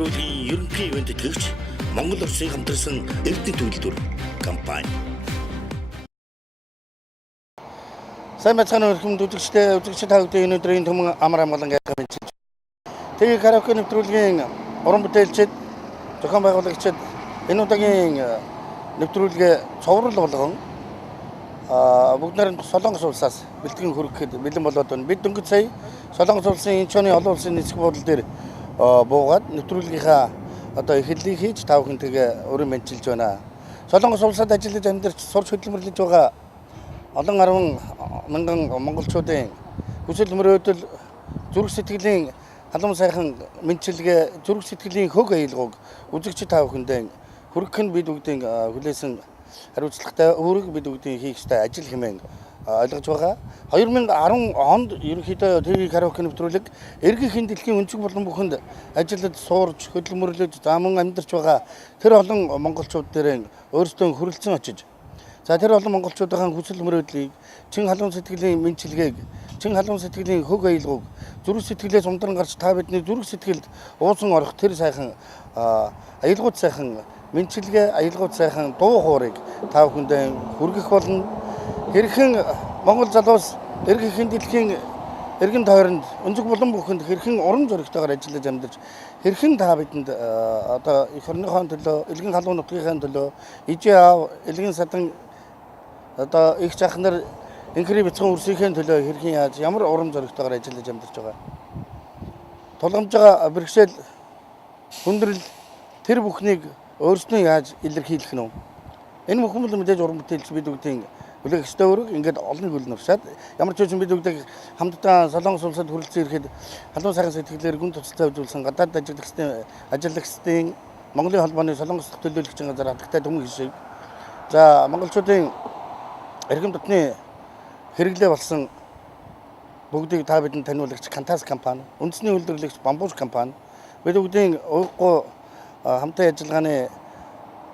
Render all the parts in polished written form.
нэвтрүүлгийн ерөнхий ивент тэтгэгч Монгол Улсын хамтарсан Эрдэнэ төлөвлөлтөөр компани. Сайн бацхан өрхөмд үзэгчтэй тавьдаг өнөөдрийн төмөн амар амгалан гайхав мэдчилж. Тэгээ караоке нэвтрүүлгийн уран бүтээлчид, зохион байгуулагчид энэ удаагийн нэвтрүүлгээ цовруул болгон бүгд нарийн Солонгос улсаас бэлтгэн хүргэхэд бэлэн болоод байна. Бид дөнгөж сая Солонгос улсын Инчоны олон улсын нисэх буудлын дээр буугаад нэвтрүүлгийнхаа одоо эхлэлийг хийж тав хүнтэйгээ өрөө мэдчилж байна. Солонгос улсад ажиллаж амьдарч сурч хөдөлмөрлөж байгаа олон 10 мянган монголчуудын хүсэл мөрөөдөл зүрх сэтгэлийн халуун сайхан мэдчилгээ, зүрх сэтгэлийн хөг аялгауг үзэгч тав хүндээ хүргэх нь бид бүгдийн хүлээсэн хариуцлагатай үүрэг бид бүгдийн хийх ёстой ажил хэмээн ойлгож байгаа. 2010 онд ерөнхийдөө ТV караоке нэвтрүүлэг эргэхийн дэлхийн өнцөг болон бүхэнд ажиллаж суурж хөдөлмөрлөж замун амьдарч байгаа тэр олон монголчууд дээр өөрсдөө хүрэлцэн очиж тэр олон монголчуудын хүсэл мөрөөдлийг чин халуун сэтгэлийн мэдчилгээг, чин халуун сэтгэлийн хөг аялгауг зүрх сэтгэлээс ундран гарч та бидний зүрх сэтгэлд уусан орох тэр сайхан аялгауд сайхан мэдчилгээ, аялгауд сайхан дуу хоорыг та бүхэндээ хүргэх болно. Хэрхэн Монгол залуус эргэхийн дэлхийн эргэн тойронд өнцөг болон бүхэнд хэрхэн уран зоригтойгоор ажиллаж амьдарч хэрхэн та бидэнд одоо эх орныхон төлөө, элгэн халуун нутгийн төлөө ижээ аав, элгэн садан одоо их зах нар инкри бяцхан үрсийн төлөө хэрхэн яаж ямар уран зоригтойгоор ажиллаж амьдарч байгаа. Тулгамж байгаа бэрхшээл хүндрэл тэр бүхнийг өөрснөө яаж илэрхийлэх нь вэ? Энэ бүхэн бол мэдээж уран бүтээлч бид бүгдийн хүлээх ёстой үүрэг. Ингээд олон хөл нуршаад ямар ч үсэн бид бүгд хамтдаа Солонгос улсад хүрэлцэн ирэхэд халуун сайхан сэтгэлээр гүн туцалтай үзүүлсэн гадаад ажиллагчдын Монголын холбооны Солонгос дахь төлөөлөгчийн газар хатагтай түмэн хишиг. За монголчуудын эрхэм дотны хэрэглээ болсон бүгдийг та бидэнд таниулагч Кантас компани, үндэсний үйлдвэрлэгч Бамбууш компани, бид бүгдийн ууггүй хамтын ажиллагааны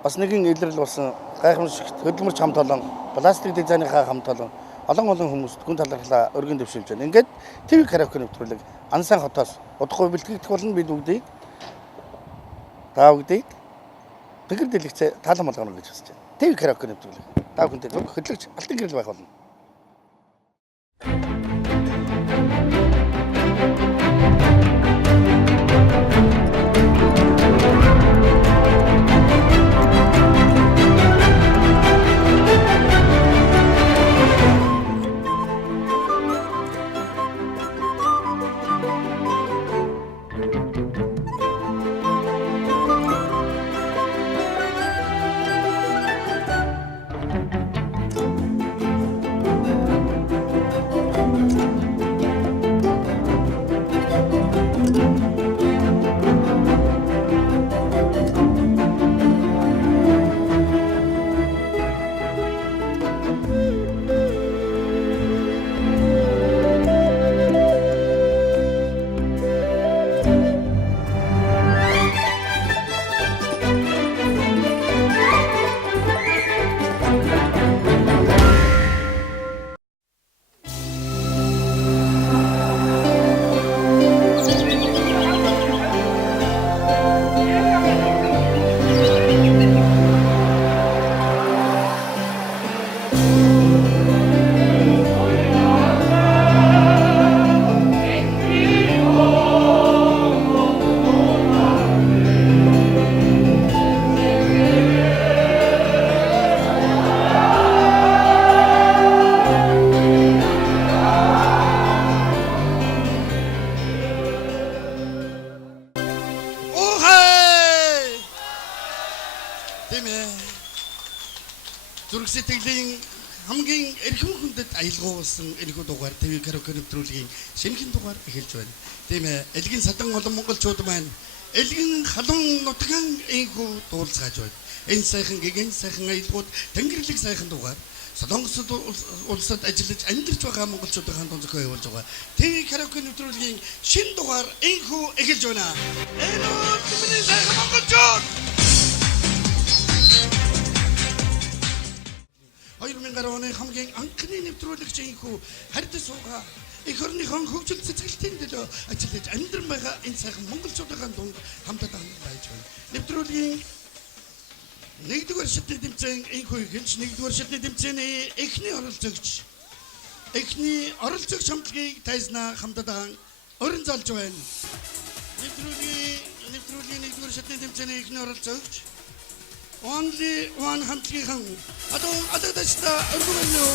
бас нэгэн илрэл болсон гайхамшигт хөдөлмөрч хамт олон пластик дизайныхаа хамт олон олон хүмүүст гүн талархлаа өргөн дэвшилж байна. Ингээд ТV караоке нэвтрүүлэг Ансан хотоос удахгүй бэлтгэгдэх болно. Бид бүгдийг та бүгдийг тэгэр дэлгэцээ таалан болгоно гэж хүсэж байна. ТV караоке нэвтрүүлэг та бүхэнд хөтлөгч Алтан гэрэл байх болно. Зүрх сэтгэлийн хамгийн эрхэм хүндэт аялгау болсон энэхүү дугаар ТV караоке нэвтрүүлгийн шинэхэн дугаар эхэлж байна. Тийм ээ, элгэн садан олон монголчууд маань элгэн халуун нутгийн энэхүү дуулцгааж байна. Энэ сайхан гэгэн сайхан аялгауд тэнгэрлэг сайхан дугаар Солонгос улсад ажиллаж амьдарч байгаа монголчуудын дунд зохион явуулж байгаа. ТV караоке нэвтрүүлгийн шинэ дугаар энэхүү эхэлж байна. Энэ бидний сайхан монголчууд 2010 оны хамгийн анхны нэвтрүүлэгч инхүү харьд суугаа их орныхон хөгжил цэцгэлтийн төлөө ажиллаж амьдран байгаа энэ сайхан монголчуудын дунд хамтдаа байж байна. Нэвтрүүлгийн нэгдүгээр шатны тэмцээн инхүү хэлж нэгдүгээр шатны тэмцээний эхний оролцогч хамтлагийг тайзнаа хамтдаа өрн залж байна. Нэвтрүүлгийн нэгдүгээр шатны тэмцээний эхний оролцогч Only one хамтлагийн адагдачта өргөмөлөө.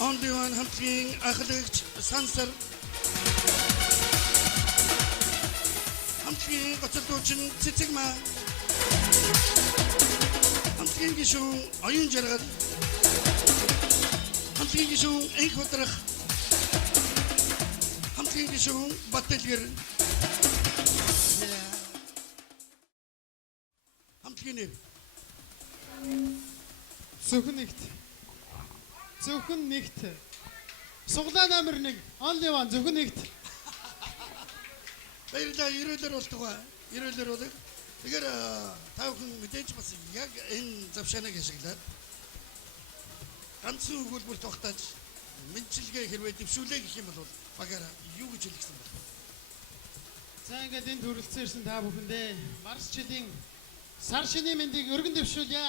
Only one хамтлагийн ахлагч Сансар. Хамтлагийн гоцолтуучин Цэцэгмаа. Хамтлагийн гишүүн Оюун Жаргал. Хамтлагийн гишүүн Энх Бодрах. Хамтлагийн гишүүн Баттэлгэр. Хамтлагийн нэр Зөвхөн нэгт. Суглаа номер 1. Only one зөвхөн нэгт. Баярлалаа, ирээлэр болтугай. Ирээлэр болог. Тэгэхээр та бүхэн мэдээж бас яг энэ завшааныг ашиглаад ганцхан өгүүлбэр тогтоож мэдчилгээ хэрвээ дэвшүүлээ гэх юм бол багаараа юу гэж хэлсэн бэ? За ингээд энэ төрөлцсөн ирсэн та бүхэндээ Марс жилийн сар шинийн мэндийг өргөн дэвшүүлье.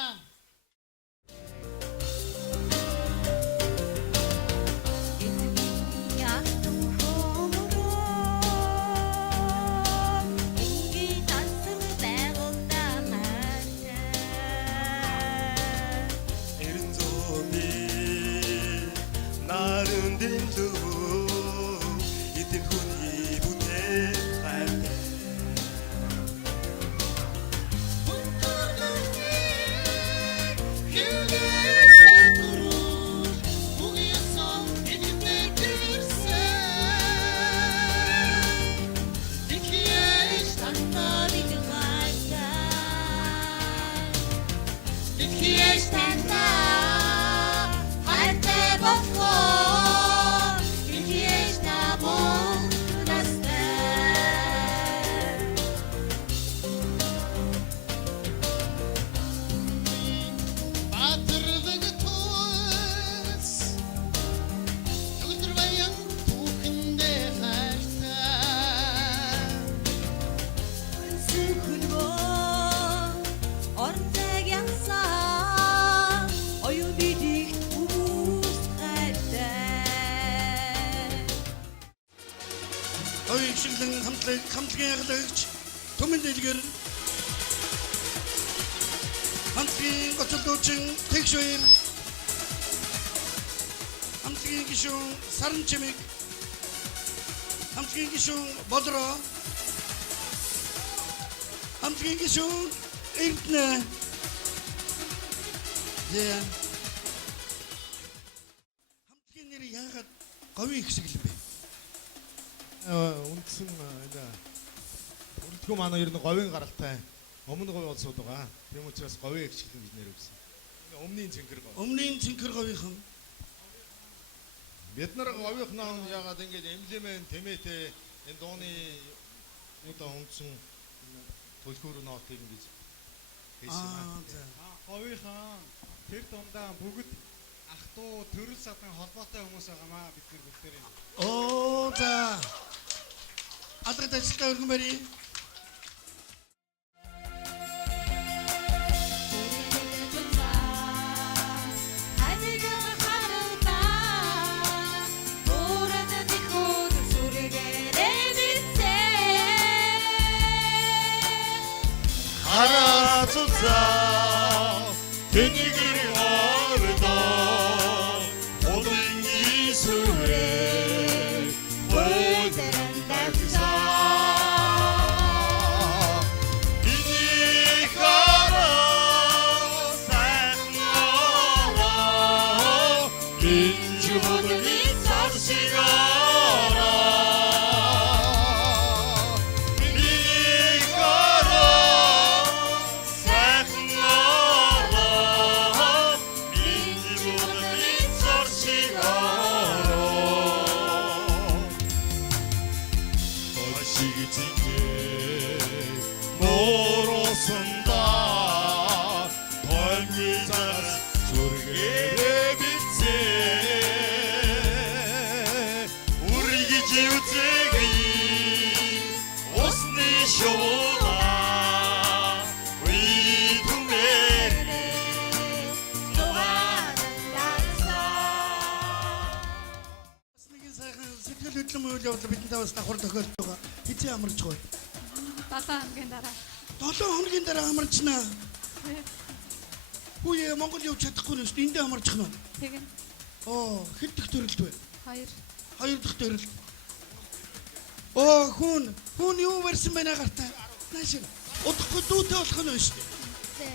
Хамтлагийн ахлагч Төмөн Дэлгэр. Хамтлагийн гоцолтуучин Тэгшүүр. Хамтлагийн гишүүн Саран Чимэг. Хамтлагийн гишүүн Бодроо. Хамтлагийн гишүүн Эрдэнэ. Хамтлагийн нэр яагаад говийн хэсэг бэ? Үндсэн бүрэлдэхүүн маань ер нь говийн гаралтай өмнө говь улсууд байгаа. Тийм учраас говийн гिचгэлэн гэж нэр өгсөн. Өмнгийн цэнхэр говийнхан. Бид нар говийнхноо яагаад ингэж эмблемэн тэмээтэй энэ дууны одоо үндсэн төлхөр ноотыг ингэж хийсэн байна. Говийнхан тэр дундаа бүгд ах トゥ төрөл садан холбоотой хүмүүс байгаамаа бид нар бүгдээрээ. За. Адагдачтай өргөн барья. Morosun Монгол хөдөлмөрийн үйл явдал бидэнтэй бас давхар тохиолдож байгаа. Хэзээ амарч гоё. 7 хоногийн дараа. 7 хоногийн дараа амарчнаа. Үе Монгол явж чадахгүй нь шүү дээ. Эндээ амарчих нь. Тэгэн Оо, хэд дэх төрөлд вэ? 2. 2 дахь төрөлд. Оо, хүн юу барьсан байна гартаа. Нааш. Удахгүй дүүтэй болох нь шүү дээ. Тэ.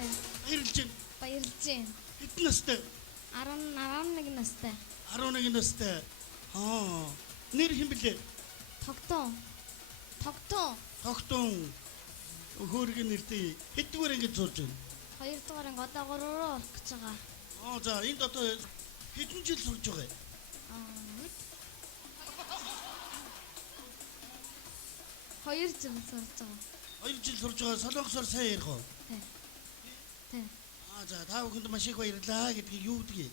Баярлж байна. Баярлж байна. Хэдэн настай? 11 настай. 11 настай. Нэр хэм блэ? Тогтон. Тогтон. Хөөргөн нэртэй. Хэдгээр ингэж зурж байна? 2 дугаар анги одоо 3 руу орох гэж байгаа. За энд одоо хэдэн жил сурж байгаа юм? 2 жил сурж байгаа. 2 жил сурж байгаа. Солонгосоор сайн ярих уу? Тэ. За та бүхэнд маш их баярлалаа гэдгийг юу гэдгийг.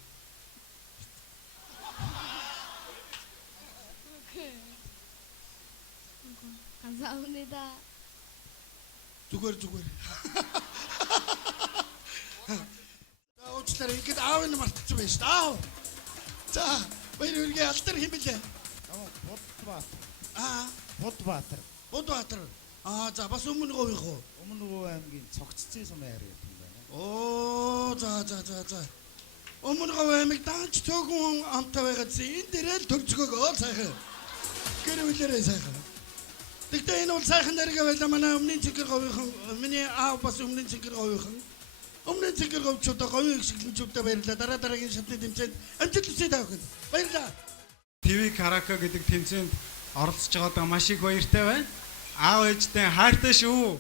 감사합니다. Зүгээр. Уучлаарай. Ингээд аав нь мартчихсан байж та. Аав. За, баяр үргээ алдар хэмэлээ. Будбаатар. Будбаатар. За бас өмнө говийнх уу? Өмнө говь аймгийн цогццын сумын хайр гэх юм байна. За. Өмнө говь аймаг даанч цөөхөн амтай байгаа чинь энэ дээрээ л төрцгөөгөө сайхан. Гэрүүлээрээ сайхан. Тэгтээ энэ бол сайхан дэрэг байла манай өмнөний цэгэр говийнхан миний аав бас өмнөний цэгэр говийнхан. Өмнөний цэгэр говьчуудаа говийн хэсэгчүүдтэй баярлалаа. Дараагийн шатны тэмцээнд амжилт хүсье та бүхэнд. Баярлалаа. ТV Карака гэдэг тэмцээнд оролцож байгаадаа маш их баяртай байна. Аав ээжтэй хайртай шүү.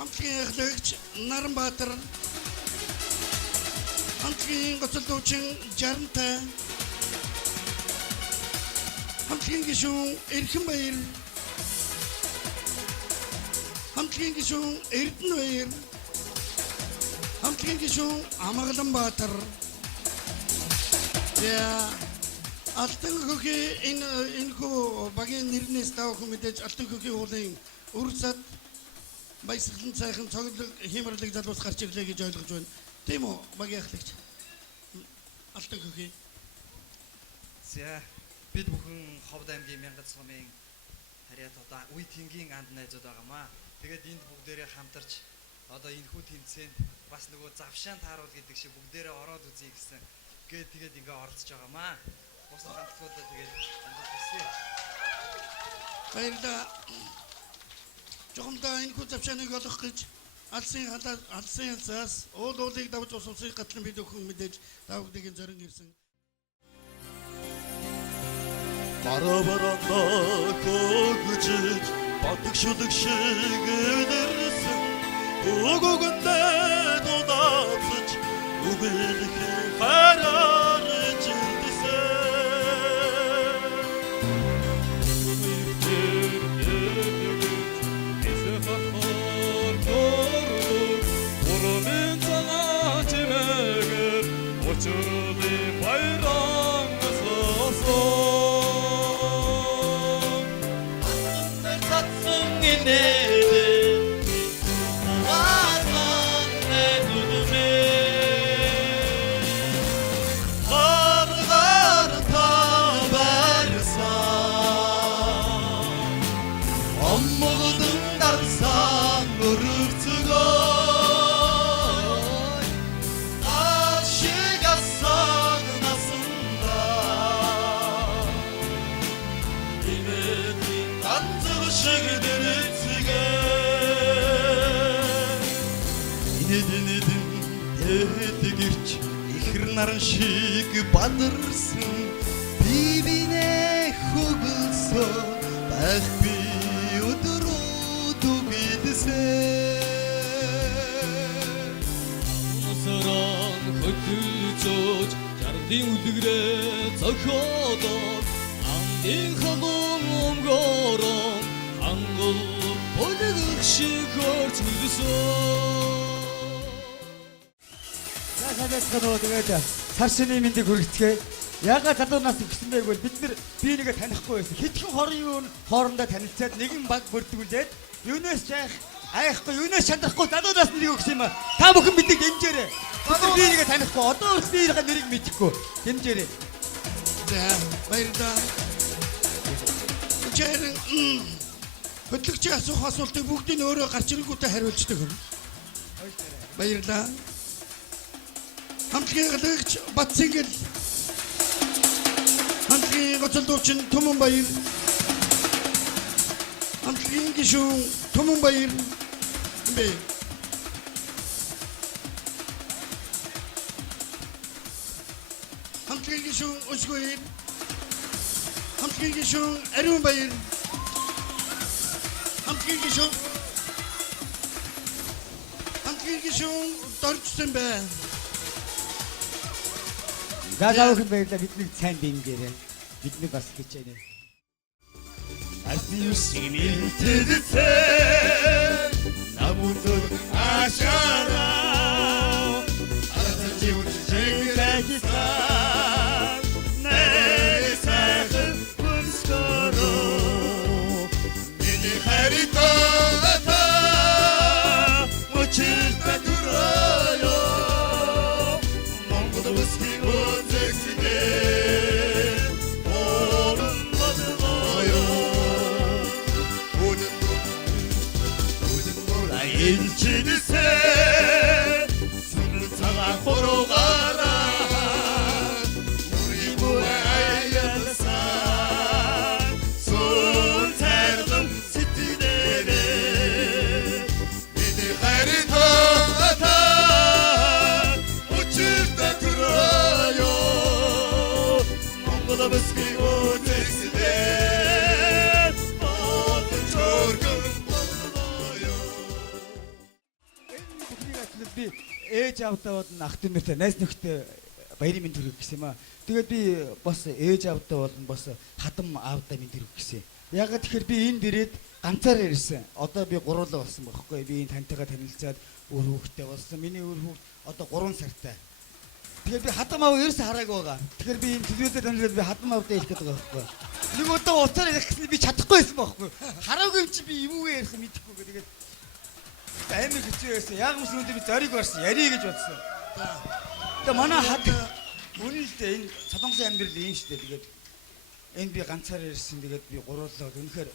Хамтлагийн эхлэгч Наранбаатар. Хамтлагийн гоцолдуучин Жарантай. Хамтлагийн гишүүн Эрхэнбаяр. Хамтлагийн гишүүн Эрдэнэбаяр. Хамтлагийн гишүүн Амгаланбаатар. Алтан хөгийн энэ хөө багийн нэрнээс тав хүн мэдээж Алтан хөгийн уулын үрсад баясгалан цайхан цоглог хямралыг залуус гарч ирлээ гэж ойлгож байна. Тийм үү багийн ахлагч Алтан хөгийн. За бид бүхэн Ховд аймгийн Мянгат сумын харьяат одоо үе тэнгийн анд найзууд байгаамаа. Тэгээд энд бүгдээрээ хамтарч одоо энэ хүү тэмцээнд бас нөгөө завшаан тааруул гэдэг шиг бүгдээрээ ороод үзье гэсэн. Тэгээд ингээ оролцож байгаамаа. Бос хамтлагуудаа тэгээд амжилт хүсье. Баярлалаа. Жохомдоо энэ хүү завшааныг олох гэж алсын янзаас уулыг давж усыг гатлан бид өхөн мэдээж давгдгийн зорин ирсэн. Барабаранда гөгжиж бадгшулг шиг өвдөрсөн өгөгөндөө дуудацж үгэлэх хараар жилдсэн наран шиг бадарсан бибинэ хөглсөн байхгүй өдрүүд үгдсэн Усаран хөдөлж жардын үлгэрээ цохиодоор амдын халуун өмгөөрөн ангол болдог шиг хөрч үлсэн Сайдасгано тэгээд цар шинийн мэндийг хүргэцгээе. Ягаад залуу нас өгсөн бэ гэвэл бид нар бие нэгэ танихгүй байсан. Хэдхэн хорон юу хоорондоо танилцаад нэгэн баг бүрдгүүлээд юунаас жаах айхгүй юунаас шандрахгүй залуу нас нэрийг өгсөн юм а. Та бүхэн биднийг дэмжээрэй. Бид нар бие нэгэ танихгүй одоо өснийхээ нэрийг мэдэхгүй. Дэмжээрэй. За баярлалаа. Чээр хөтлөгчийн асуух асуултыг бүгдийг өөрөө гарч ирэнгүүтээ хариулцдаг юм. Баярлалаа. Хамтлагийн халагч Батсингэл, хамтлагийн гоцолдуучин Түмэнбаяр, хамтлагийн гишүүн Түмэнбаяр бэ. Хамтлагийн гишүүн Өсгөөйр, хамтлагийн гишүүн Ариунбаяр, хамтлагийн гишүүн Доржсон бай. Гаалаах баярлалаа бидний сайн дэмжээрэй. Бидний бас хичээнэ. Асиусийн тэдэцэ намутор ашараа асажиуч жигрэхисан нэрсэхэн пунскоро миний харитата мочилта турайо монгол бүсгийн үзэгсэдэ 인치드세 숨을 참아 걸어가라 우리 부하였사 손살동 시티네네 이들 가리도다 우측다 들어요 몽고다 버스키고 텍스데 모든 조금 би ээж авдаа болон ах дүүнэртэй найз нөхдөд баярын мэнд хүргэх гэсэн юм аа. Тэгээд би бас ээж авдаа болон бас хадам аавдаа мэнд хүргэх гэсэн. Ягаад тэгэхээр би энд ирээд ганцаараа ирсэн. Одоо би гуруулаа болсон байхгүй. Би энэ тантайгаа танилцаад өөр хүүхдтэй болсон. Миний өөр хүүхд одоо 3 сартай. Тэгээд би хадам аав ерөөсөө хараагүй байгаа. Тэгэхээр би энэ телевизээр танилцаад би хадам аавдаа ирэх гэдэг байгаа байхгүй. Нэг удаа уцаар ирэх гэсэн би чадахгүй байсан байхгүй. Хараагүй юм чи би юм уу ярих мэдэхгүй гэдэг. Амиг хэцүү байсан. Яг мс үүнд би зориг барсан. Ярий гэж бодсон. Тэгээ манай хад үнэн л дээ энэ Солонгосын амьдрал ийм шүү дээ. Тэгээд энэ би ганцаараа ирсэн. Тэгээд би гуруулаад үнэхээр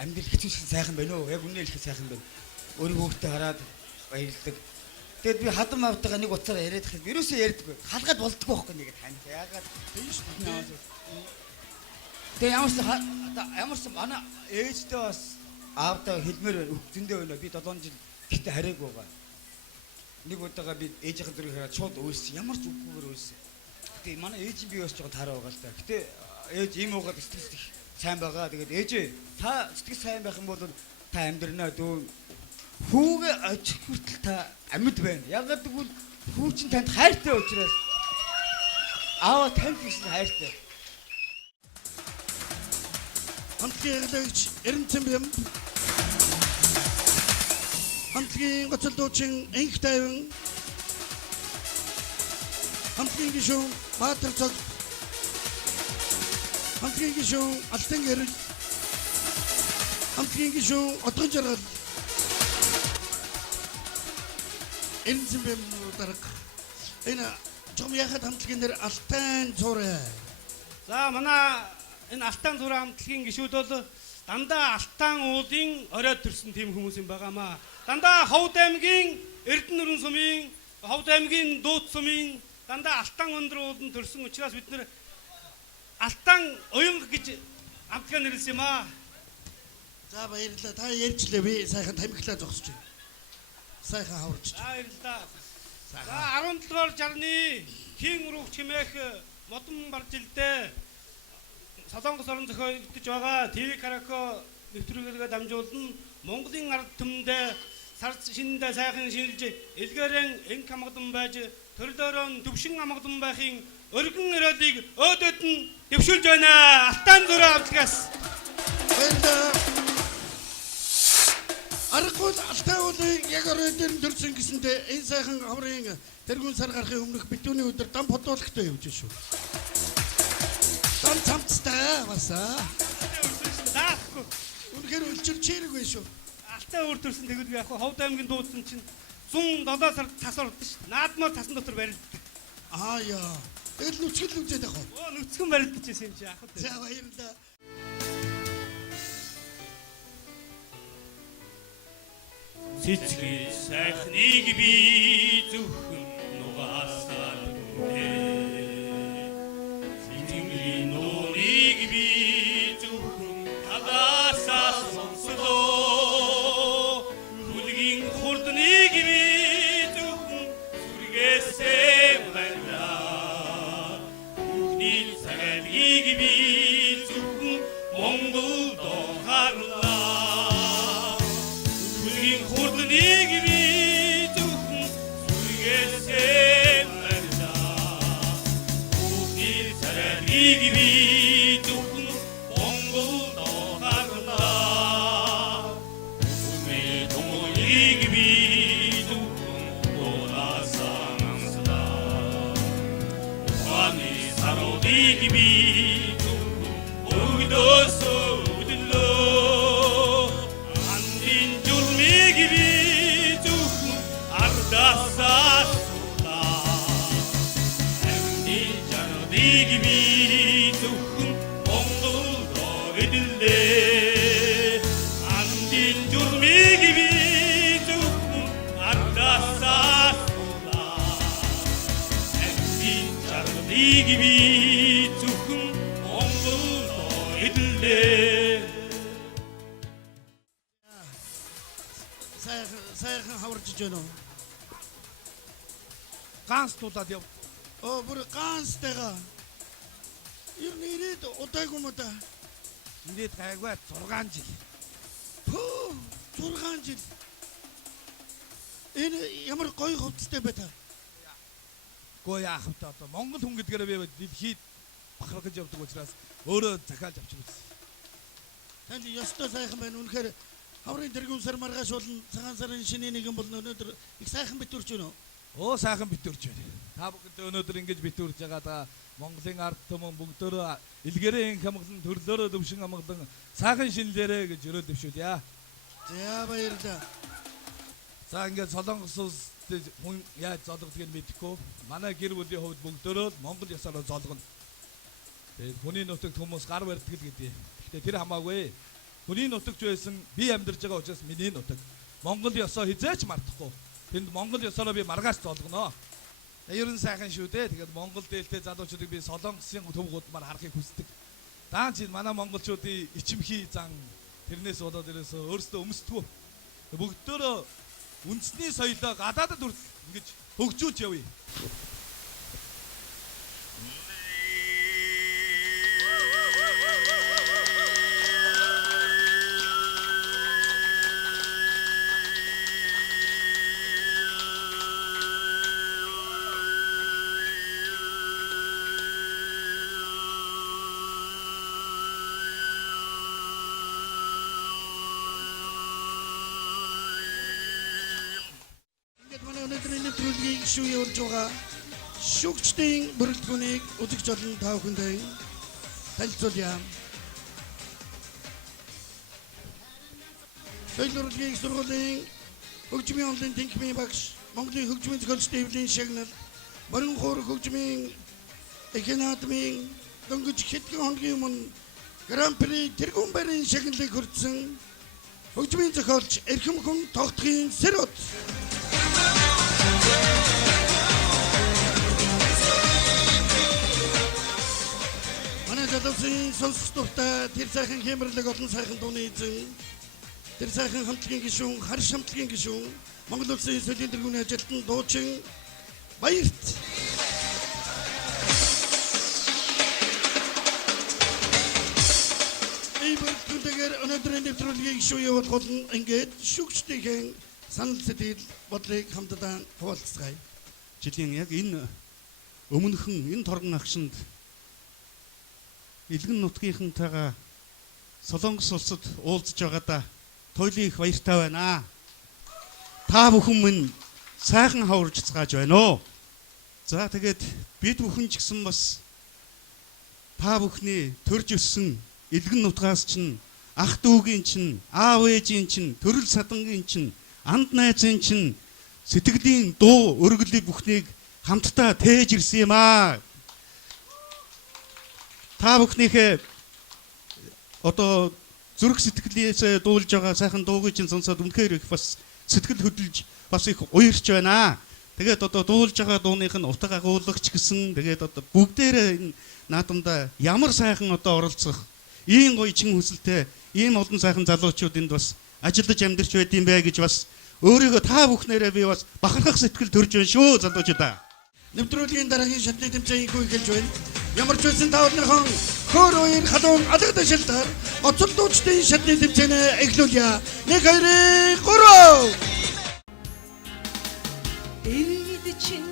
амьдрал хэцүү шиг сайхан байна уу? Яг үнэн хэлэхэд сайхан байна. Өөрийн хүүхдээ хараад баярлдаг. Тэгээд би хадам автагаа нэг уцаараа яриад хэл ерөөсөө ярьдаггүй. Халгаад болдгоо байхгүй нэгэ тань. Яагаад тийм шүү дээ. Тэгээ ямарч манай ээжтэй бас аавдаа хэлмээр зөндөө байна. Би 7 жил гэтээ хараагүй байгаа. Нэг удаага би ээжийнхэн зүрхийг хараад шууд өөлсөн. Ямар ч үггүйгээр өөлсөн. Гэтээ манай ээж би бас жоохон таараа байгаа л да. Гэтээ ээж ийм уугаад сэтгэл сайн байгаа. Тэгээд ээжээ та сэтгэл сайн байх юм бол та амьдрнаа дөө. Хүүгээ очих хүртэл та амьд байна. Ягаад гэвэл хүү чинь танд хайртай учраас аава танд биш хайртай. Хамтлагийн халагч Эренцэн бэм, хамтлагийн гоцолдуучин Энх тайван, хамтлагийн гишүүн Баатар цог, хамтлагийн гишүүн Алтан гэрэл, хамтлагийн гишүүн Отгон жаргал, Эренцэн бэм дарга. Энэ жом яхад хамтлагийн нэр Алтан цураа. За манай энэ Алтан цураа хамтлагийн гишүүд бол дандаа Алтан уулын оройд төрсэн тийм хүмүүс юм байгаамаа. Дандаа Ховд аймгийн Эрдэнэ нуруу сумын, Ховд аймгийн Дууд сумын дандаа Алтан өндөр ууланд төрсэн учраас бид нэр Алтан уянга гэж хамтлагаа нэрлсэн юм аа. За баярлалаа. Та ярьжлаа би сайхан тамхилаа зогсож байна. Сайхан хаварч. Баярлалаа. За 17 дугаар жарны Хийн урууч хэмээх модон баржилдээ Солонгос орон зохиогдож байгаа ТV Карако нэвтрүүлгээ дамжуулан Монголын ард түмэндээ сар шинэндээ сайхан шинжилж элгээрэн энх амгалан байж төрлөөрөө төвшин амгалан байхын өргөн өрөөлийг өөдөд нь дэвшүүлж байна. Алтан цураа хамтлагаас. Баярлалаа. Аргууд Алтан уулын яг орой дээр төрсөн гэсэндээ энэ сайхан хаврын тэргүүн сар гарахын өмнөх битүүний өдөр дам бодуулагтай явж шүү. Дам цамцтай басаа. Заахгүй. Үнэхээр үлчирчээргүй шүү. Алтан өөр төрсөн тэгвэл яг Ховд аймгийн дуудсан чинь 107 сар тас ордсон шүү. Наадмаар тасан дотор барилддаг. Аа яа. Тэгэл нүцгэл үзээд авах. Нүцгэн барилдчихсэн юм чи яах вэ? За баярлалаа. Цэцгий сайхныг би зөвхөн нугасаар үгүй. Цэцгийн нуурыг би зөвхөн тагаасаа сонсдоо. Хүлгийн хурдныг би зөвхөн сүргээсээ байна. Бүхний цагаалгийг би зөвхөн Монголд харуулна. Хурдныг би зөвхөн сүргээсээ байна. Бүхний цагаалгийг би зөвхөн Монголд харуулна. Бүхний томоолыг би зөвхөн дуунаасаа амсна. Ухааны саруудыг би зөвхөн өгдөөсөө өдлөө. Андын журмыг би зөвхөн ардасаа суулаа. Амьдын жанодыг би зөвхөн Монголд эдэллээ. Андын журмыг би зөвхөн ардасаа суулаа. Амьдын жанодыг би зөвхөн Монголд эдэллээ. Сайхан хаварчж байна уу? Ганц тулаад яв. Бүр ганцтайгаа. Ер нь ирээд удаагүй юм да. Ингээд гайгүй 6 жил. Пөө 6 жил. Энэ ямар гоё хувцастай бай та. Гоо яах вэ одоо Монгол хүн гэдгээрээ би дэлхийд бахарх гэж явдаг учраас өөрөө захиалж авчих үзсэн. Танд ёстой сайхан байна. Үнэхээр хаврын тэргүүн сар маргааш болон цагаан сарын шинэ нэгэн бол өнөөдөр их сайхан битүүрч байна уу? Оо сайхан битүүрч байна. Та бүхэнд өнөөдөр ингэж битүүрж байгаа та Монголын ард түмэн бүгдөө илгээрээ хамглан төрлөөрөө дэвшин амгалан сайхан шинэлэрэ гэж өрөө дэвшүүлье. За баярлалаа. За ингээд Солонгос улс хүн яаж золгодгийг мэдэхгүй. Манай гэр бүлийн хувьд бүгдөө Монгол ёсоор золгоно. Тэгээд хүний нутагт хүмүүс гар барьдаг л гэдэг. Гэхдээ тэр хамаагүй. Хүний нутагч байсан би амьдарч байгаа учраас миний нутаг. Монгол ёсоо хизээч мартахгүй. Тэнд Монгол ёсороо би маргааш золгоно. Ер нь сайхан шүү дээ. Тэгээд Монгол дээлтэй залуучуудыг би Солонгосын төв гудмаар харахыг хүсдэг. Даан чи манай монголчуудын ичимхий зан тэрнээс болоод ерөөсөө өөрсдөө өмсдгүү. Бүгдөө үндэсний соёлоо гадаадд хүртэл ингэж хөгжүүлж явъя. Өнөөдрийн нэвтрүүлгийг шүүе урж байгаа шүүгчдийн бүрэлдэхүүнийг үзэгч олон та бүхэндээ танилцуулъя. Соёл урлагийн сургуулийн хөгжмийн онлын тэнхимийн багш, Монголын хөгжмийн зохиолчдын эвлэлийн шагнал, Борин хуур хөгжмийн экономийн дөнгөж хэдхэн хоногийн өмнө Гран-при тэргүүн байрын шагналыг хүртсэн хөгжмийн зохиолч Эрхэм хүн тогтхын Сэрот. Манай залуусын сонсох дуртай тэр сайхан хэмэрлэг олон сайхан дууны эзэн, тэр сайхан хамтлагийн гишүүн, харш хамтлагийн гишүүн, Монгол улсын соёлын тэргүүний ажилтан дуучин Баярт. Эйбэртүнтэйгээр өнөөдрийн нэвтрүүлгийг шүүе явуулгал ингээд шүүгчдийн санал сэтгэл бодлыг хамтдаа хуваалцгаая. Жилийн яг энэ өмнөхөн энэ торгон агшинд Илгэн нутгийнхантайгаа Солонгос улсад уулзж байгаадаа туйлын их баяртай байна. Та бүхэн минь сайхан хаварж цааж байна уу? За тэгээд бид бүхэн ч гэсэн бас та бүхний төрж өссөн Илгэн нутгаас чинь ах дүүгийн чинь аав ээжийн чинь төрөл садангийн чинь анд найзын чинь сэтгэлийн дуу өргөлийг бүхнийг хамтдаа тээж ирсэн юм аа. та бүхнийхээ одоо зүрх сэтгэлээс дуулж байгаа сайхан дуугүй чинь сонсоод үнэхээр их бас сэтгэл хөдлөж бас их уярч байна. Тэгээд одоо дуулж байгаа дууных нь утга агуулгач гэсэн тэгээд одоо бүгдээрээ энэ наадамда ямар сайхан одоо оролцох ийм гоё чин хүсэлтэй ийм олон сайхан залуучууд энд бас ажиллаж амьдарч байд юм бэ гэж бас өөрийгөө та бүхнээрээ би бас бахархах сэтгэл төрж байна шүү залуучуудаа. Нэвтрүүлгийн дараагийн шатны тэмцээн эхэлж байна. Ямар ч байсан та бүхэн хөр үеэр халуун алга ташилтаар оцолдуучдын шатны тэмцээнээ эхлүүлье. 1 2 3 Иргэд чинь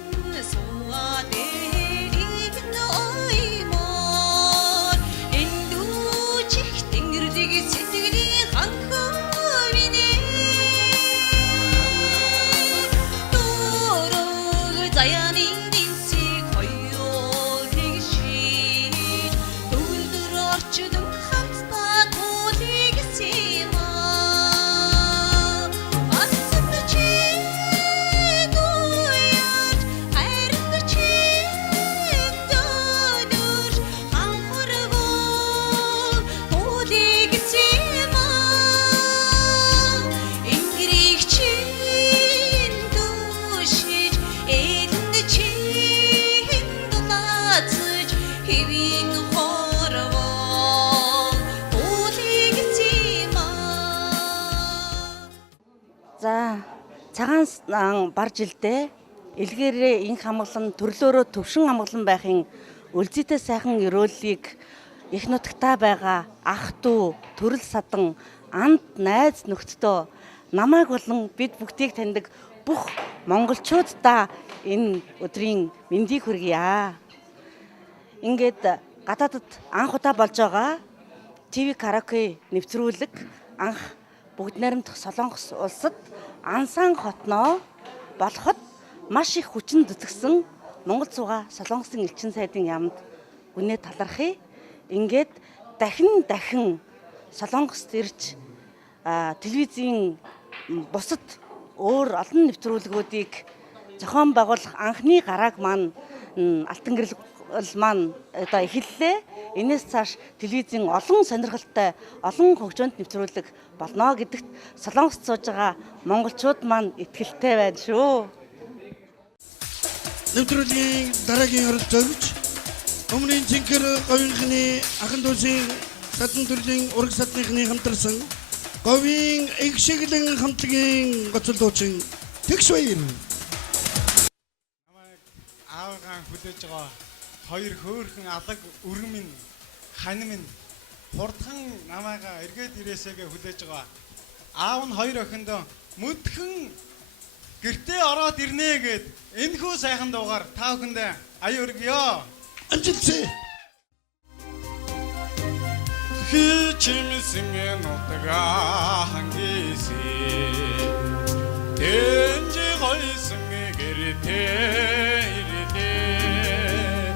суугаад иргэн оймоор эндүүчих тэнгэрдэг сэтгэлийн ханхавинэ дөрөг заяаны динсиг хоёрыг ший дөрөөр орчдон хамтдаа туулыг симаа ассан чи За цагаан бар жилдээ илгээрээ инх амгалан төрлөөрөө төвшин амгалан байхын үлзийтэй сайхан өрөөллийг их нутагтаа байгаа ах дүү төрөл садан анд найз нөхдөдөө намайг болон бид бүгдийг таньдаг бүх монголчуудаа энэ өдрийн мэндийг хүргье. Ингээд гадаадд анх удаа болж байгаа ТV караоке нэвтрүүлэг анх бүгд найрамдах Солонгос улсад Ансан хотноо болоход маш их хүчин зүтгэсэн Монгол цуга Солонгосын элчин сайдын яамд үнэ талархъя. Ингээд дахин Солонгост ирж телевизийн бусад өөр олон нэвтрүүлгүүдийг зохион байгуулах анхны гарааг маань Алтан гэрэл маань одоо эхэллээ. Энээс цааш телевизийн олон сонирхолтой олон хөгжөөнд нэвтрүүлэг болно гэдэгт Солонгост сууж байгаа монголчууд маань итгэлтэй байна шүү. Нэвтрүүлгийн дараагийн оролцогч өмнөний Цэнхэр говийнхны ахын дүүсийн садан төрлийн ураг садныхны хамтарсан говийн их шиглэн хамтлагийн гоцол дуучин Тэгш баяр. Аагаан хүлээж байгаа хоёр хөөрхөн алаг өргөн минь хань минь хурдхан намайга эргээд ирээсэгээ хүлээж байгаа. Аав нь хоёр охиндоо мөдхөн гэртээ ороод ирнэ гэд энэхүү сайхан дуугаар та бүхэндээ аяа өргөё. Амжилтсэ. Хичимсэн нутгаа хангиси Дэнжи гойсон гэртээ ирдээ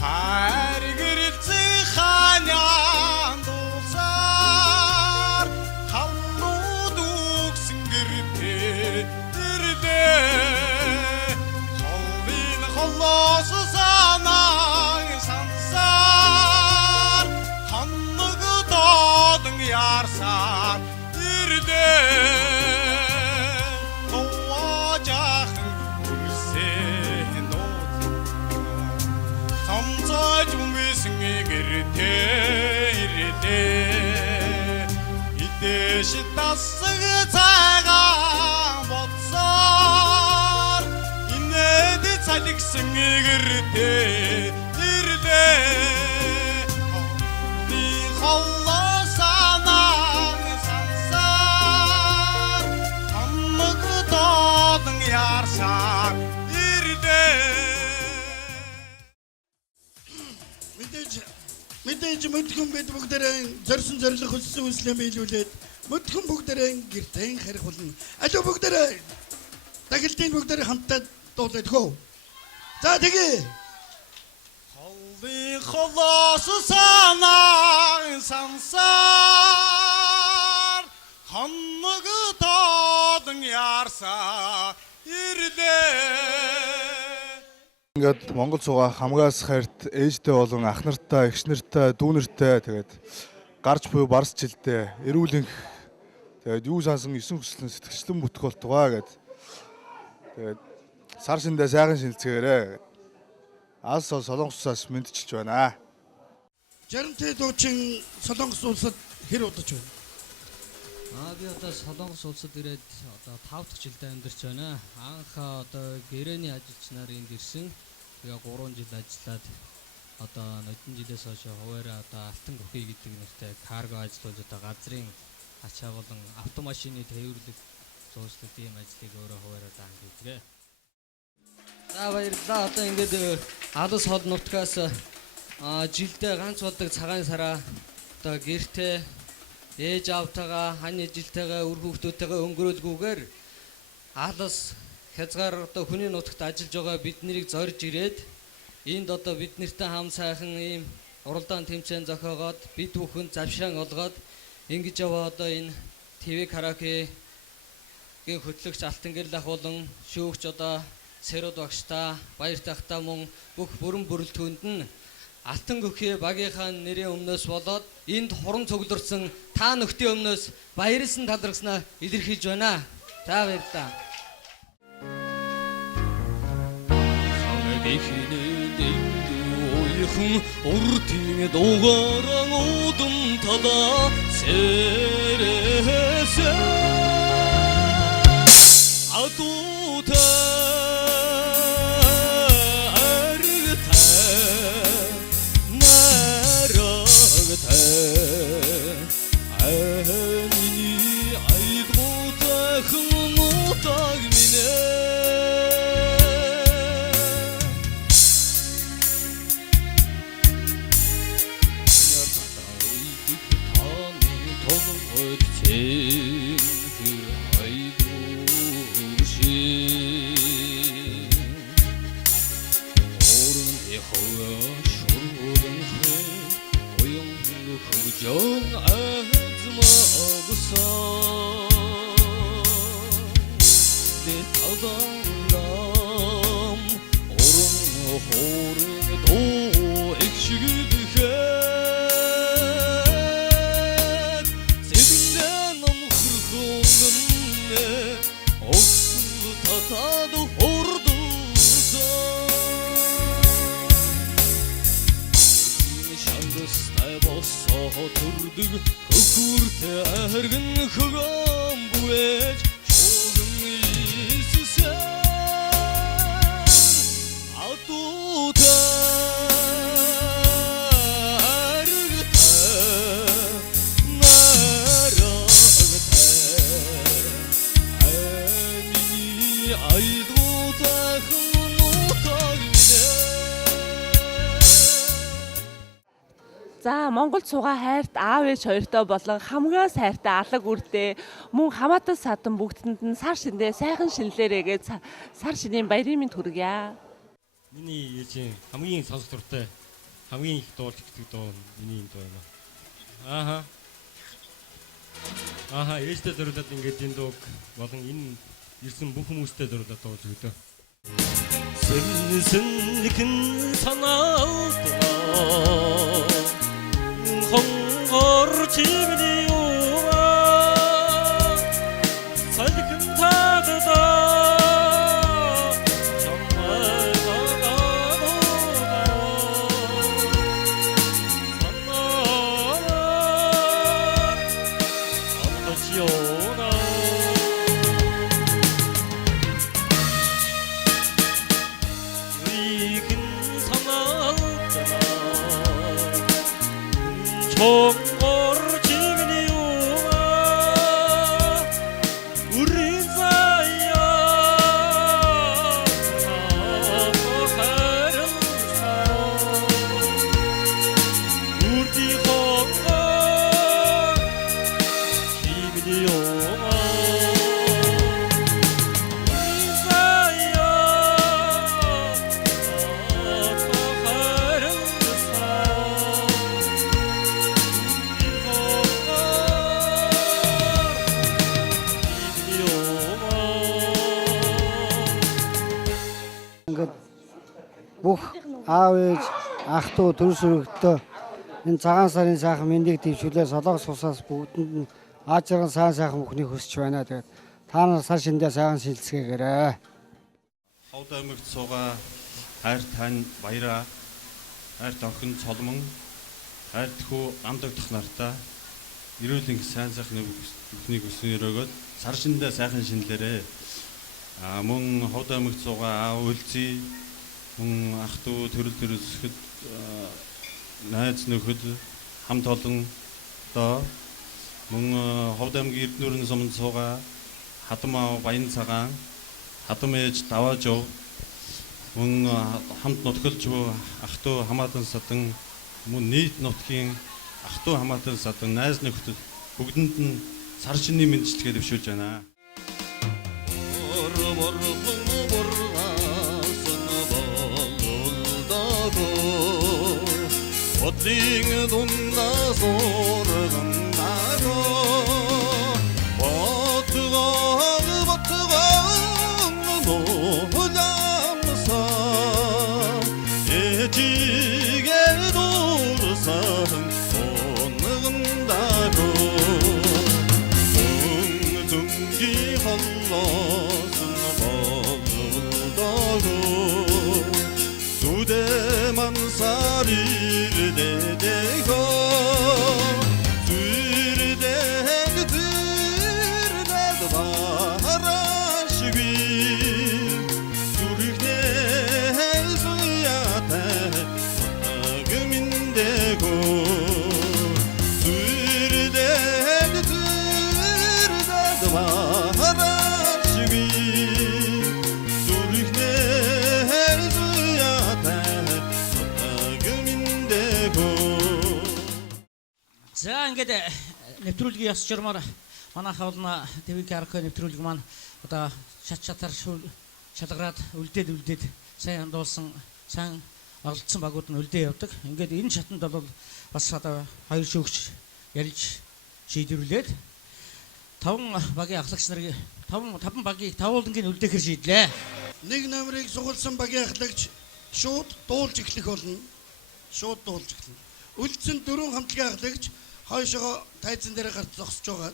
Хайр гэрэлцэн ханяан дуусаар Халмууд үгсэн гэртээ ирдээ Холын холоос санаан сансаар Ханнаг доодан ярсаар ирдээ Идэш тасаг цагаан бодсоор инээд цалигсан гэртээ ирлээ би холлосанаа сансаар хамаг доодан ярсаар Мэдээж мөдгөн бид бүгдээрээ зорьсон зорилго хүссэн хүслээ биелүүлээд мөдгөн бүгдээрээ гэртээ харих болно. Алуу бүгдээрээ тагилтын бүгдээрээ хамтдаа дуулаад хөө. За тэгээ. Холын холоос санаан сансаар ханнаг доодан ярсаа ирдээ Ингээд Монгол цугаа хамгаас хайрт ээжтэй болон ах нартай, эгч нартай, дүү нартай тэгээд гарч буй барс жилдээ эрүүлэнх тэгээд юу сансан 9 хүслэн сэтгэлчлэн бүтгүүлтугаа гэд. Тэгээд сар шиндээ сайхан шинэлцгээрээ. Алс солонгосоос мэдчилж байна. Жаримтэй дуучин Солонгос улсад хэр удаж байна? Би одоо Солонгос улсад ирээд одоо 5 дахь жилдээ амьдарч байна. Анх одоо гэрээний ажилч нар энд ирсэн. Тэгээ 3 жил ажиллаад одоо нодон жилээс хойш хуваараа одоо алтан бүхий гэдэг нэртэй карго ажиллаж одоо газрын ачаа болон автомашины тээвэрлэх зуршлт ийм ажлыг өөрөө хуваараа даан хийдэг. За баярлалаа. Одоо ингээд алс хол нутгаас жилдээ ганц болдог цагаан сараа одоо гэртээ ээж аавтайгаа хань ижилтэйгээ үр хүүхдүүдтэйгээ өнгөрөөлгүйгээр алс хязгаар одоо хүний нутагт ажиллаж байгаа бид нарыг зорж ирээд энд одоо бид нартай хам сайхан ийм уралдаан тэмцээн зохиогоод бид бүхэн завшаан олгоод ингэж яваа одоо энэ ТV караокегийн хөтлөгч Алтан гэрэл ах болон шүүгч одоо Сэрод багштай баяр тахтай мөн бүх бүрэн бүрэлдэхүүнд нь Алтан гөхий багийнхаа нэрийн өмнөөс болоод энд хуран цугларсан та нөхдийн өмнөөс баярлсан талархснаа илэрхийлж байна. За баярлалаа. Уртын дугаараа удам талаа сэрээсэ атутай За Монгол цугаа хайрт аав ээж хоёртой болон хамгаас хайртай алаг үрдээ мөн хамаатан садан бүгдэнд нь сар шиндээ сайхан шинэлээрээ гэж сар шинийн баярын мэнд хүргье. Миний ээжийн хамгийн сонсох дуртай хамгийн их дуулж гэдэг дуу миний энэ дуу байна. Ээжтэй зориулаад ингээд энэ дууг болон энэ ирсэн бүх хүмүүстэй зориулаад дуулж өгдөө. Сэннэхэн санаалдаа хонгор чимний юугаа салхин тагда чамайгаа Хонгор чимний юугаа үрийн заяа үрди хонгор чимний юугаа үрийн заяа бүх аав ээж, ах トゥ төрс өргөдөө энэ цагаан сарын сайхан мэндийг дэвшүүлээ Солонгос улсаас бүгдэнд нь аажран сайхан бүхнийг хүсэж байна. Тэгээд та нар сар шиндээ сайхан шилжцгээгээрэй. Ховд аймагт суугаа хайр тань баяраа, хайрт охин цолмон, хайрт хүү гамдагдах нартаа эрүүл сайн сайхны бүхнийг хүснээр өгөөд сар шиндээ сайхан шинэлээрээ. Мөн ховд аймагт суугаа аав үлзий, мөн ах トゥ төрөл төрөсгөд найз нөхөд хамт олон доо мөн ховд аймгийн Эрдэнэрийн суманд суугаа хатам аав баян цагаан, хатам ээж даваажов, мөн хамт нутгалж буй ах トゥ хамаатан садан, мөн нийт нутгийн ах トゥ хамаатан садан найз нөхдөд бүгдэнд нь сар шинийн мэндчилгээ дэвшүүлж байна. Отлинг дундаа сургандаго ботгоо нууламсан эжигээ дурсан оннагдаго дүнги холлосон болдого зүдэ мансари За ингээд нэвтрүүлгийн ёс журмаар манайхаа болно ТВ Карко нэвтрүүлэг маань одоо шат шатар шалгараад үлдээд сайн андуулсан сайн оролцсон багууд нь үлдээ явдаг. Ингээд энэ шатанд бол бас одоо хоёр шүүгч ярьж шийдвэрлээд 5 багийн ахлагч нарыг 5 багийг тавуулангийн үлдээхэр шийдлээ. Нэг номерыг сугалсан багийн ахлагч шууд дуулж эхлэх болно. Шууд дуулж эхэлнэ. Үлдсэн 4 хамтлагийн ахлагч хойшоо тайзан дээр гарч зогсож байгаа.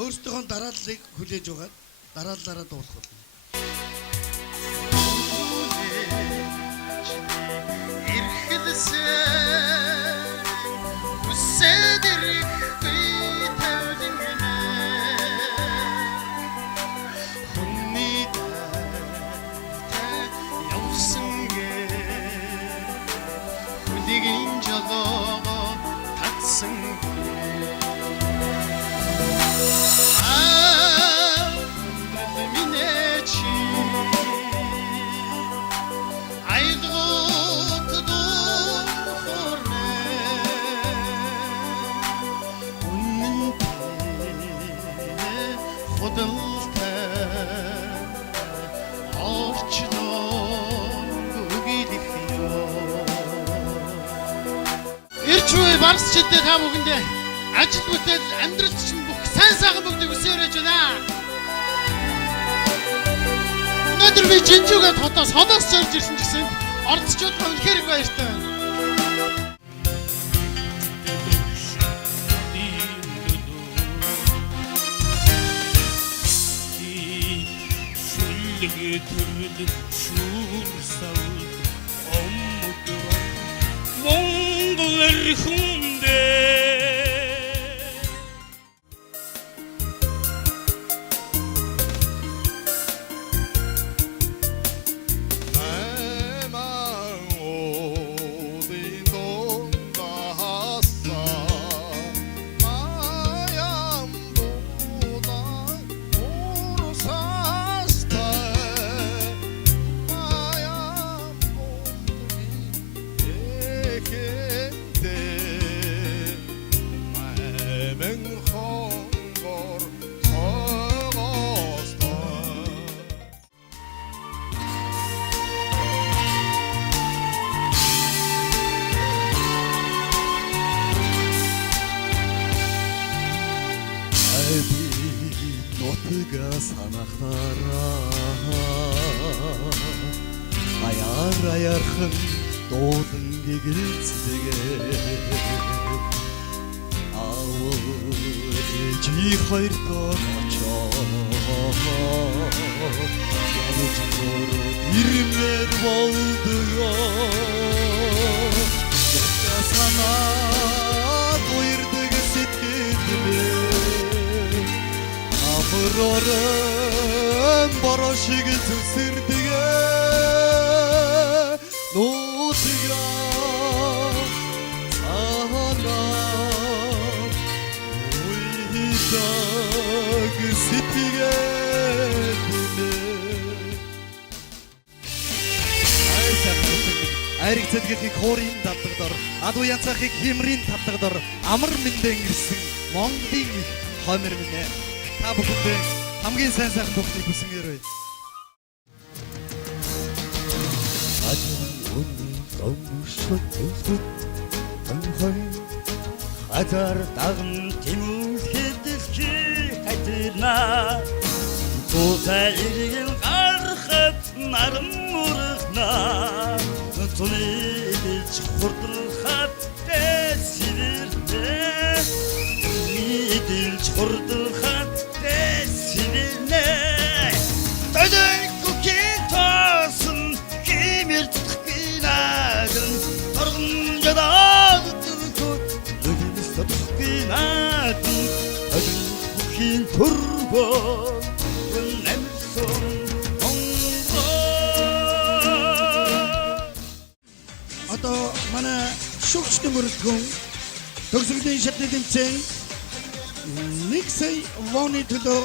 Өөрсдийнхөө дарааллыг хүлээж байгаа. Дарааллаараа дуулах болно. Барс чидээ та бүхэндээ ажил бүтээл амьдралд чинь бүх сайн сайхан бүгдийг үсээр байж байна. Өнөөдөр би Жинжүүгээ хотоос холоос зорж ирсэн ч гэсэн орцчууд маань үнэхээр их баяртай байна. нутга санахнараа аяар аяархан дуулан гэгэлцдэг аавар ээжи хоёр доор очоо янаж мөрөө ирмээр болдгоо санаа дуйрдаг сэтгэлдээ амророн бороо шиг зүсэрдэг нутга санаа уйдаг сэтгэлдээ айрыг цэдгэхийг хуурын давтагдор адуу янцахыг химрийн тавтагдор амар мэндэн ирсэн Монголын их хомир минь та бүхэндээ хамгийн сайн сайхан бүгдийг хүсмээрэй. Хазар дагн тэмүүлэхэд чи хатирна Тусай иргэн гарахад наран мурахна Тунэлж хурдлахад дэсвэрдэ Нийдэлж хурдлахад дэсвэрнэ Тэдэг күкийн тосон химэрдэх гинадэн Торгон жадаад дүркөт Лөлмөс тодох гинадэн Тэдэг күкийн турбон Одоо манай шүгчтэй мөрөлдгөн төгсгөлийн шатны тэмцээн нэг сая вооны төлөө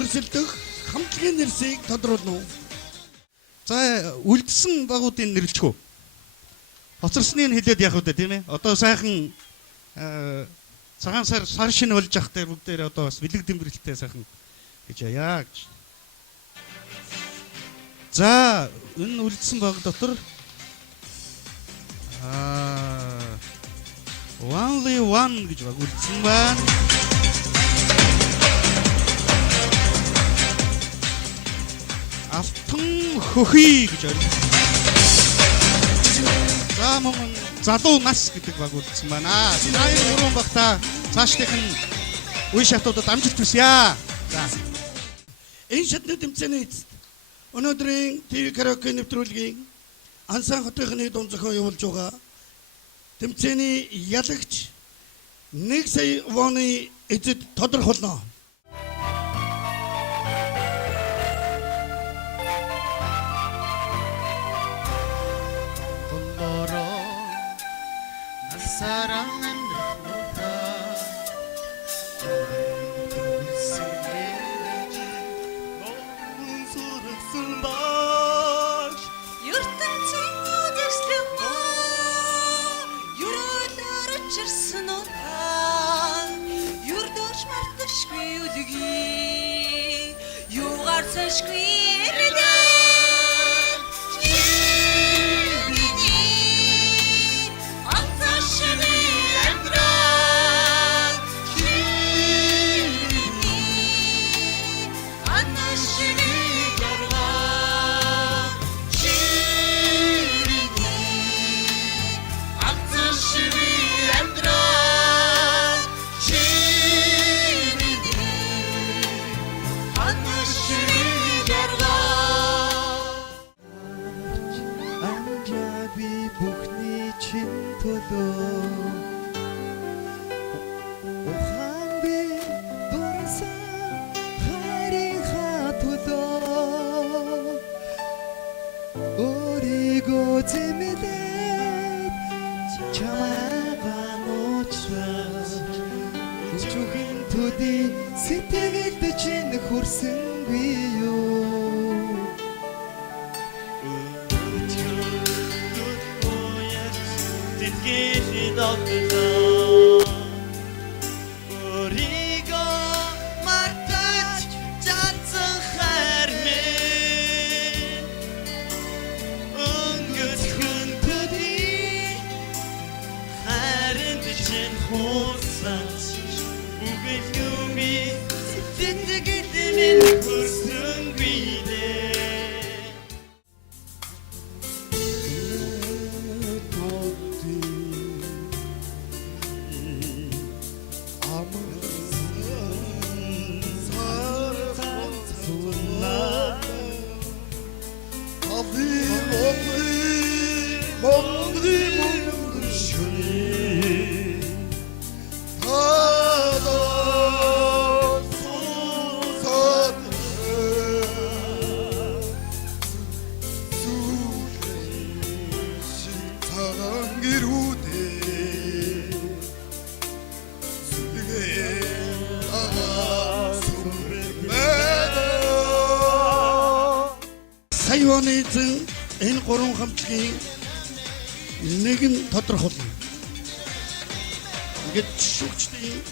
өрсөлдөх хамтлагийн нэрсийг тодруулна. За үлдсэн багуудын нэрлэлч хөө. Хоцорсныг хэлээд явах үү тийм ээ. Одоо сайхан цагаан сар шинэ болж явах дээр бүгдээр одоо бас бэлэг дэмбэрэлтэй сайхан гэж яа гэж. За энэ үлдсэн баг дотор Only One гэж баг үлдсэн байна. Алтан хөхий гэж байна. За мөн залуу нас гэдэг баг үлдсэн байна. Сайн уран багта цаашлих нь үе шатуудад амжилт хүсье. За Энэ шатны тэмцээний эцэст өнөөдрийн ТV караоке нэвтрүүлгийн Ансан хотынхны дунд зохион явуулж байгаа тэмцээний ялагч 1 сая вооны эзэд тодорхойлно. Сэтгэлд чинь хүрсэнгүй юу Японы эзэн энэ гурван хамтлагийн нэг нь тодорхойлно. Ингээд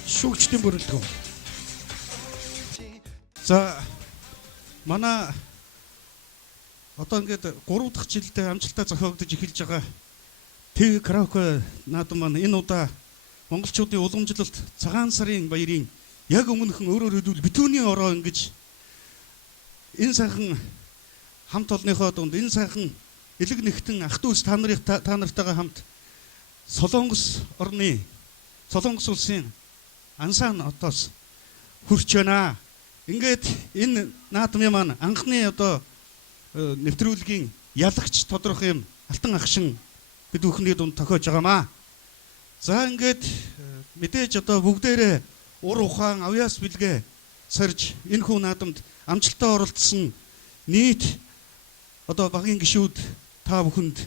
шүүгчдийн бүрэлдэхүүн. За манай одоо ингээд 3 дахь жилдээ амжилтаа зохиогдож эхэлж байгаа ТV караоке наадам маань энэ удаа монголчуудын уламжлалт цагаан сарын баярын яг өмнөхөн өөрөөр хэлбэл битүүний ороо ингэж энэ сайхан хамт олонныхоо дунд энэ сайхан элэг нэгтэн ах дүүс та нартайгаа хамт Солонгос орны Солонгос улсын Ансаан хотоос хүрч байна. Ингээд энэ наадмын маань анхны одоо нэвтрүүлгийн ялагч тодорох юм алтан агшин бид бүхний дунд тохиож байгаамаа. За ингээд мэдээж одоо бүгдээрээ ур ухаан авьяас бэлгээ сорж энэ хүн наадамд амжилтаа оролцсон нийт одоо багийн гишүүд та бүхэнд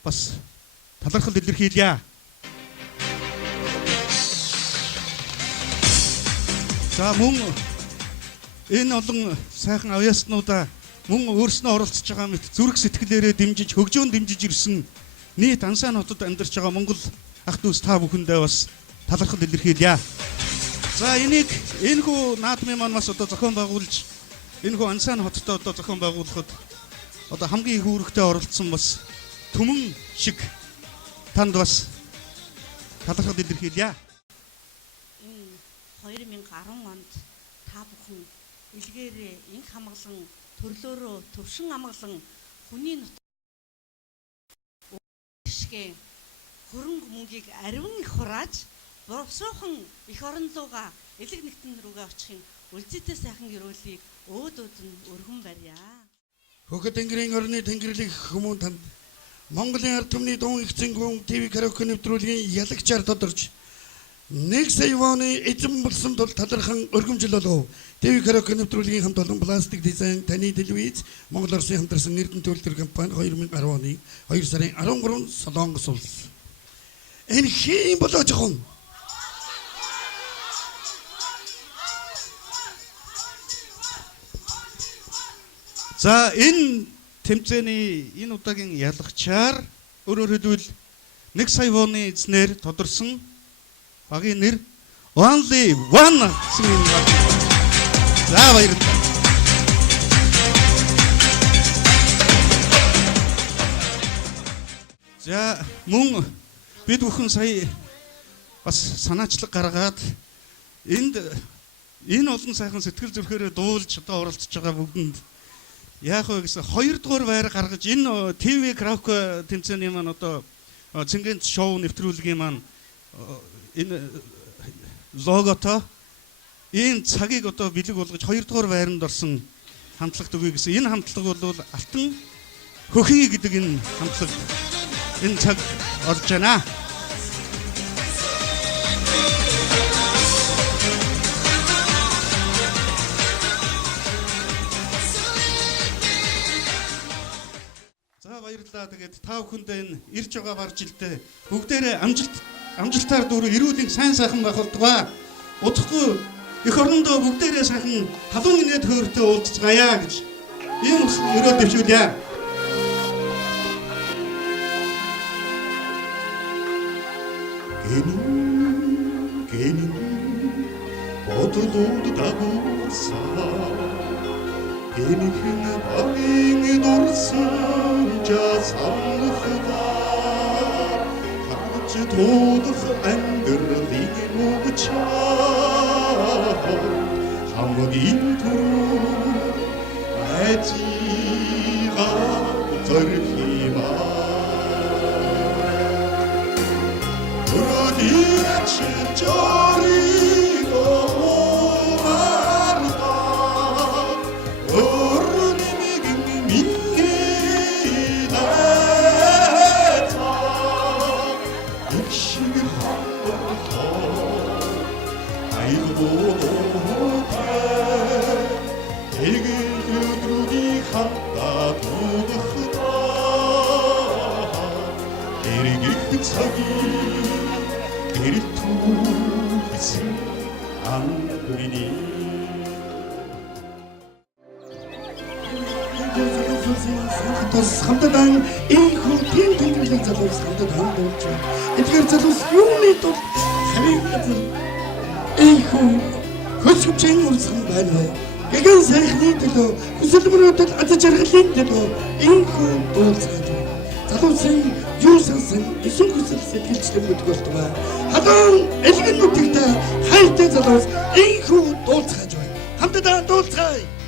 бас талархал илэрхийлье. За мөн энэ олон сайхан авьяаснуудаа мөн өөрснөө оролцож байгаа мэт зүрх сэтгэлээрээ дэмжиж хөгжөөн дэмжиж ирсэн нийт Ансаан хотод амьдарч байгаа Монгол ах дүүс та бүхэндээ бас талархал илэрхийлье. За энийг энэхүү наадмын маань бас одоо зохион байгуулж энэхүү Ансаан хотод одоо зохион байгуулахад одоо хамгийн их үүрэгтэй оролцсон бас түмэн шиг танд бас талархал илэрхийлье. 2010 онд та бүхэн илгээрээ инх хамглан төрлөөрөө төвшин амглан хүний нутгийн хөрөнгө мөнгийг ариун их хурааж бовсоохон их орон лууга элэг нэгтэн рүүгээ очихын үлзийтэй сайхан гэрүүлийг өөдөөд нь өргөн барья. Хөхөт тэнгэрийн орны тэнгэрлэг хүмүүн танд Монголын ард түмний дуун ихцэн гүн ТV караоке нэвтрүүлгийн ялагчаар тодорч 1 сая воны эзэн болсон тул талархан өргөмжил болов. ТV караоке нэвтрүүлгийн хамт олон пластик дизайн таны телевиз Монгол Оросын хамтарсан эрдэнэ төлөвлөр компани 2010 оны 2 сарын 13 Солонгос улс. Энэ хин болооч хон. За энэ тэмцээний энэ удаагийн ялагчаар өөрөөр хэлбэл 1 сая воны эзнэр тодорсон багийн нэр Only One гэсэн юм байна. За баярлалаа. За мөн бид бүхэн сая бас санаачлаг гаргаад энэ олон сайхан сэтгэл зүрхээрээ дуулж одоо оролцож байгаа бүгдэнд яах вэ гэсэн 2 дугаар байр гаргаж энэ ТV караоке тэмцээний маань одоо цэнгэнт шоу нэвтрүүлгийн маань энэ логото энэ цагийг одоо бэлэг болгож 2 дугаар байранд орсон хамтлагт өгье гэсэн. Энэ хамтлаг бол Алтан хөхий гэдэг энэ хамтлаг энэ цаг олж байна. За баярлалаа. Тэгээд та бүхэндээ энэ ирж байгаа бар жилдээ бүгдээрээ амжилтаар дүүрэн эрүүл сайн сайхан байх болтугай. Удахгүй эх орондоо бүгдээрээ сайхан халуун инээд хөөртэй уулзцгаая гэж ийм өрөө дэвшүүлье. Гэнин бодлууд дагуулсаа гэнин багийн дурсан жасамхдаа харж туудах амьдралыг мөчөө хамгийн түр ажига зорхима Родиач жориго марта орниг мингида икшиг хамбарта айгодота эгэрүди хамта тудахта эргих цаги эртүүлсэн ангуйни Хатас хамтдаа энэ хүн тийм тэмдэглэл залуус хамтдаа хамтдуулж байна. Эдгээр залуус юуны тул харин энэ хүн хөсгөмжийн үрсгэн байна. Гэгэн сайхны төлөө хүсэл мөрөөдөл аз жаргалын төлөө энэ хүн уулзаад байна. Залуусын юу сансан эсүн хүсэл сэтгэлчлэн мэдгүүлдэг. Халуун элгэн нүдэгтэй хайртай залуус энэ хүн уулзаад байна. Хамтдаа уулзъя.